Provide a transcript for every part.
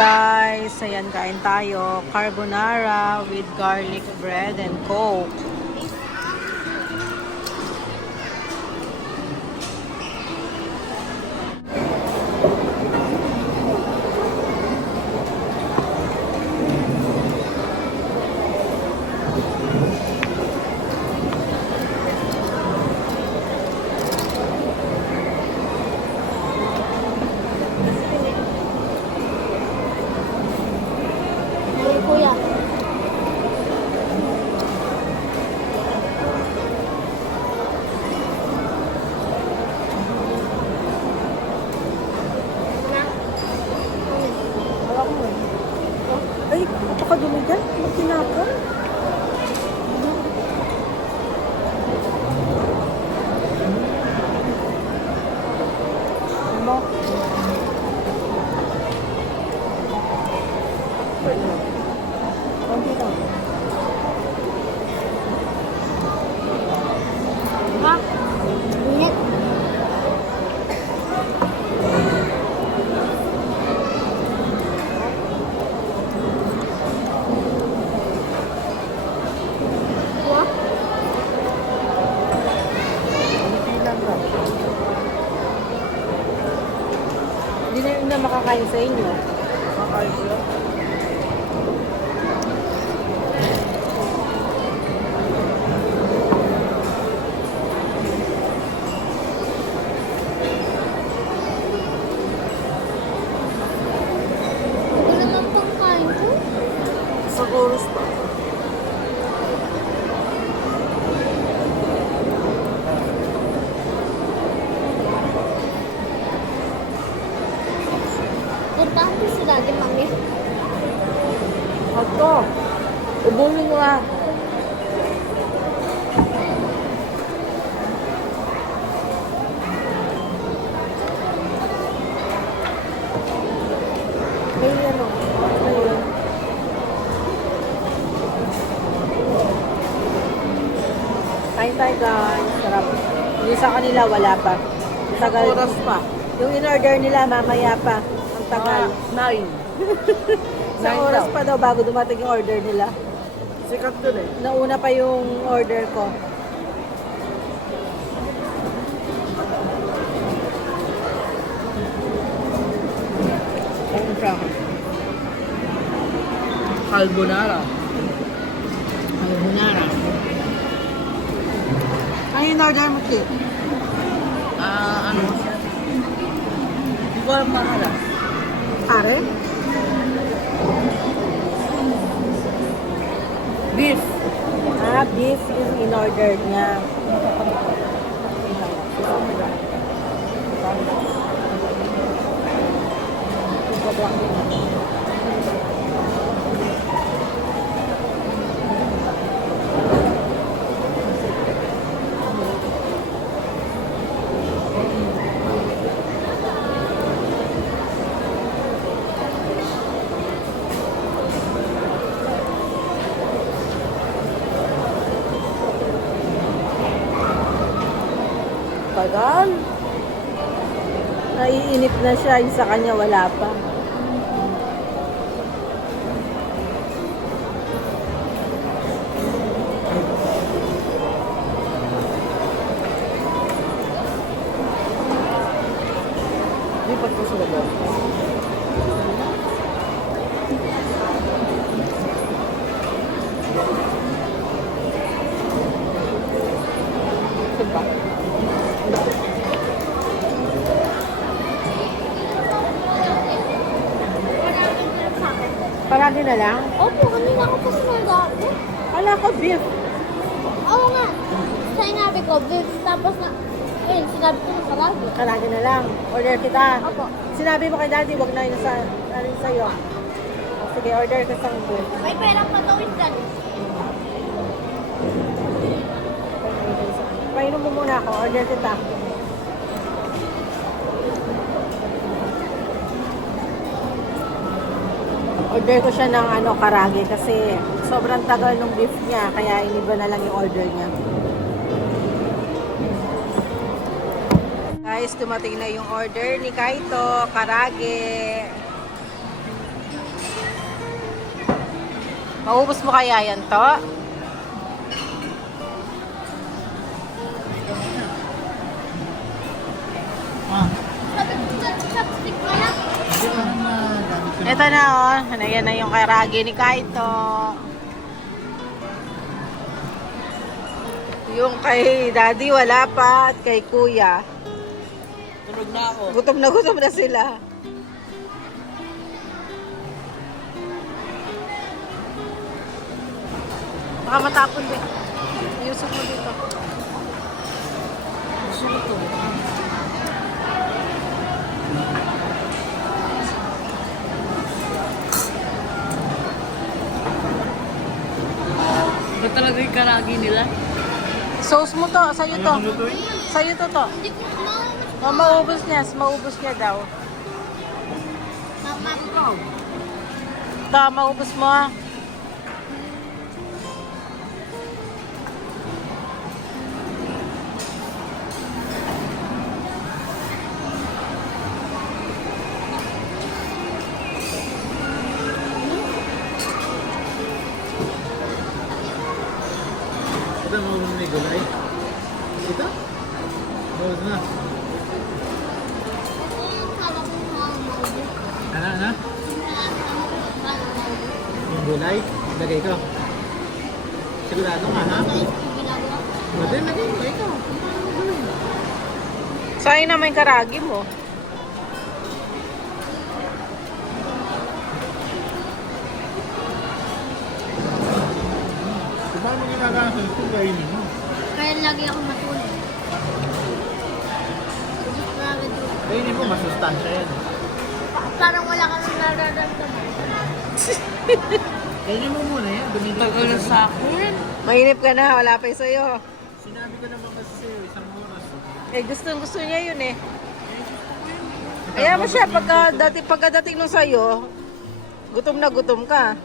guys! Ayan, kain tayo. Carbonara with garlic bread and coke. Kuya. Ay, napakadumi dyan. May tinapon. Ano? Konti lang. Ha? Init. Kuya? Hindi na yun na makakain sa inyo. Makakain ko yun. Wala naman pang kain ko. Sa oras pa. Puntahan ko si Daddy, Mami. Ito. Ubulin mo ah. May ano. Ayun. Kain tayo guys. Sarap. Hindi sa kanila wala pa. Tagal. Oras pa. Yung in-order nila mamaya pa. Ang tagal. 9. Sa oras pa daw bago dumating yung order nila. Sikat dun eh. Nauna pa yung order ko. Ayun siya. Carbonara. Carbonara. Ano yung order mo, Kit? Ano? Hindi ko alam pangalan. Pare? Beef. Beef yung in-order niya. Tagal. Naiinip na siya. Yung sa kanya wala pa. Hindi pa ito sila doon. Diba? Palagi na lang. Opo, kanina ako pa sinagado. Wala ko beef. Oo nga. Sinabi ko, beef. Tapos na, ayun, sinabi ko na palagi. Palagi na lang. Order kita. Opo. Sinabi mo kay daddy, wag na yun sa, ano yun sa'yo. O, sige, order ko isang beef. May pera pa gawin dyan. Painom mo muna ako. Order kita. Order ko siya ng ano, karage kasi sobrang tagal ng beef niya kaya iniba na lang yung order niya. Guys, dumating na yung order ni Kaito, karage. Maubos mo kaya yan to? Ah, Chopstick ka lang. hindi ko na gamit ko. Ito na oh. Yan na yung karagi ni Kaito. Yung kay Daddy wala pa at kay Kuya. Tulog na ako. Gutom na sila. Baka matapon din. Iusok mo dito. Gusto ko to. Ba talaga yung karagi nila? Sauce mo to. Sa'yo to. Sa'yo to. Hindi ko maubos. Maubos niya. Maubos niya daw. Mama, Ito, maubos mo ah. Ito, maubos na yung gulay. Ito? Maubos na. hawak mo maubos. Ano? Yung gulay? Lagay ko. Sigurado ka, ha? Pwede, lagay ko. Ikaw. Sa'yo naman yung karagi mo. Paano ginagawa sa ito? Kainin mo. Kaya lagi ako matulog. Ubus na agad yun. Kainin mo, masustansya yan. Parang wala ka nang nararamdaman. Kainin mo muna yan. Tagal sa akin. Mainip ka na. Wala pa yung sa'yo. Sinabi ko naman kasi sa'yo, isang oras. Gusto niya yun eh. Kaya mo siya, pagkadating nung sa'yo, gutom na gutom ka.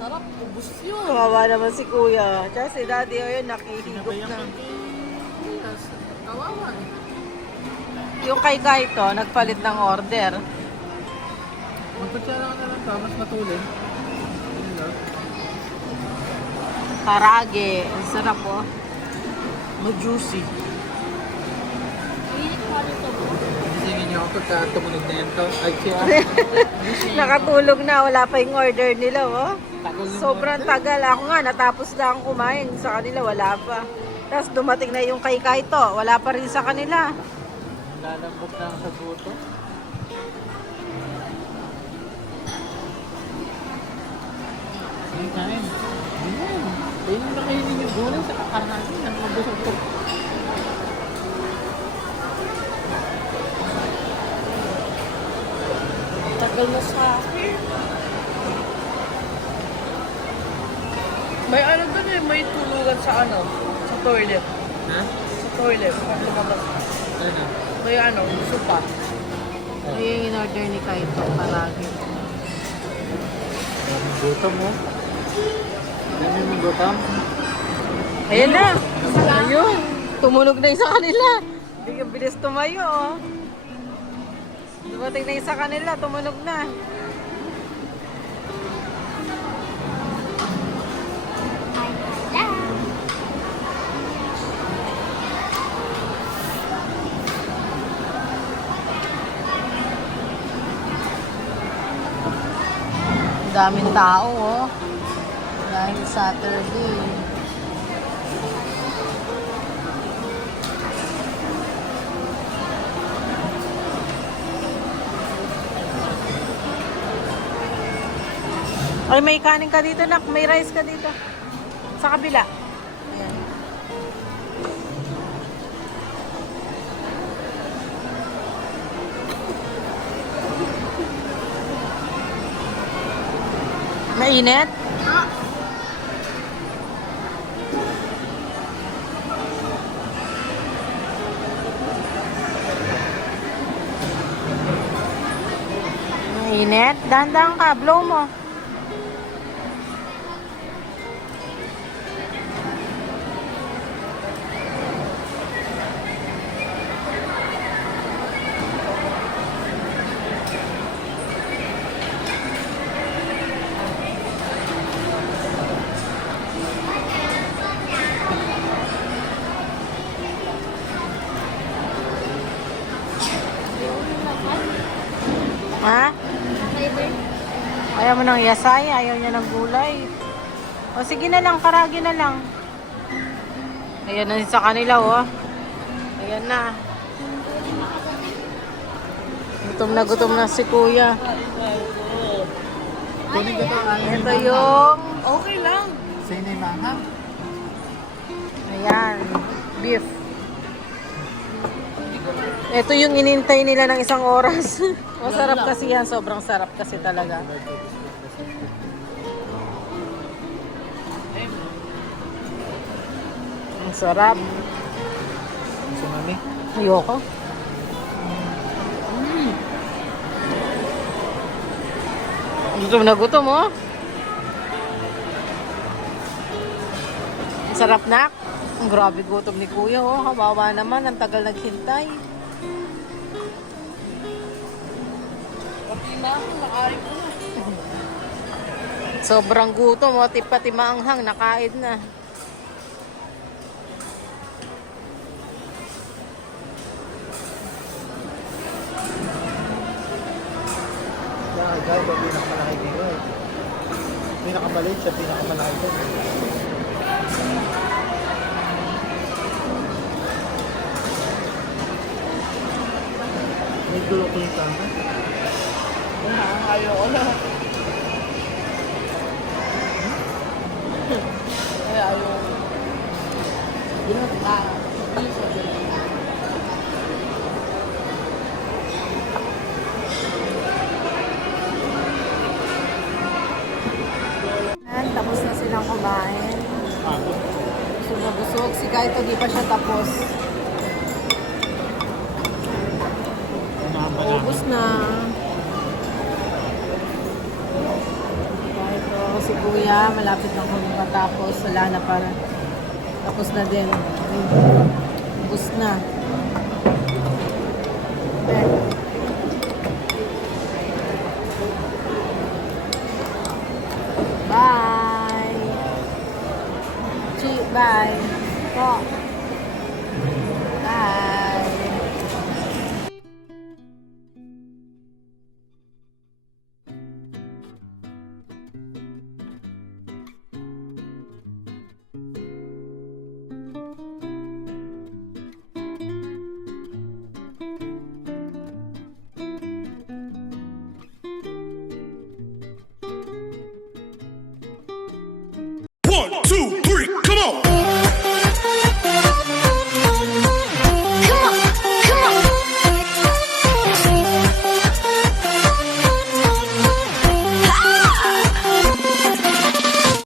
Sarap, ubus yun. Kawawa naman si Kuya. Tsaka si Daddy, ayun, nakihigop na. Yes, kawawa. Yung kay Kaito, nagpalit ng order. Magpatsara ka na lang ka, mas matulin. Yun lang. Karage. Ang sarap oh. Juicy. Hilig pa rin ito. Gisingin niyo ako pagka tumunog na yan to. Ay, siya. Nakatulog na. Wala pa yung order nila oh. Tagal yung Sobrang order. tagal. Ako nga, natapos lang kumain. Sa kanila, wala pa. Tapos dumating na yung kay Kaito. Wala pa rin sa kanila. Lalambot na sa buto. Ay, kain. Ayan. Kainin na kainin yung gulay sa kakarasin. Ang mabusog to. Tagal na sa akin. May ano doon eh, may tulugan sa sa toilet. Ha? Sa toilet, kung lumabas. Ano? May supa. Ay, yung in-order ni Kaito, karagi. Daming gutom mo. Daming mong gutom. Ayan na! Ayun! Tumunog na yung sa kanila. Bigyan bilis tumayo, oh. Dumating na yung sa kanila, tumunog na. Daming tao, oh. Dahil Saturday. Ay, may kanin ka dito, nak. May rice ka dito. Sa kabila. Ayan. Mainit? Mainit? Dahan-dahan ka. Blow mo. Ayaw mo ng yasay, ayaw niya ng gulay. O sige na lang, karagi na lang. Ayan na sa kanila, oh. Ayan na. Gutom na si kuya. Kunin ko to. Ito yung, Okay lang. Sa'yo na yung manghang. ayan, beef. Ito yung inintay nila ng isang oras. Masarap kasi yan, sobrang sarap kasi talaga. Ang sarap. Gusto mami? Ayoko. Gutom na gutom, oh. Ang sarap, nak. Ang grabe gutom ni kuya, oh. Kawawa naman, ang tagal naghintay. Sobrang gutom, oh. Pati maanghang, nakain na. Ikaw ba pinakamalaki dito eh? Pinakamaliit siya, pinakamalaki ko. May gulo ko yung tama. Ayaw ko na. Ayaw ko. Tapos na silang kumain. Busog na busog. Si Kaito di pa siya tapos. Ubus na. Kaito, si Kuya, malapit na kung matapos. Wala na para. Tapos na din. Ubus na. Bye. Bye.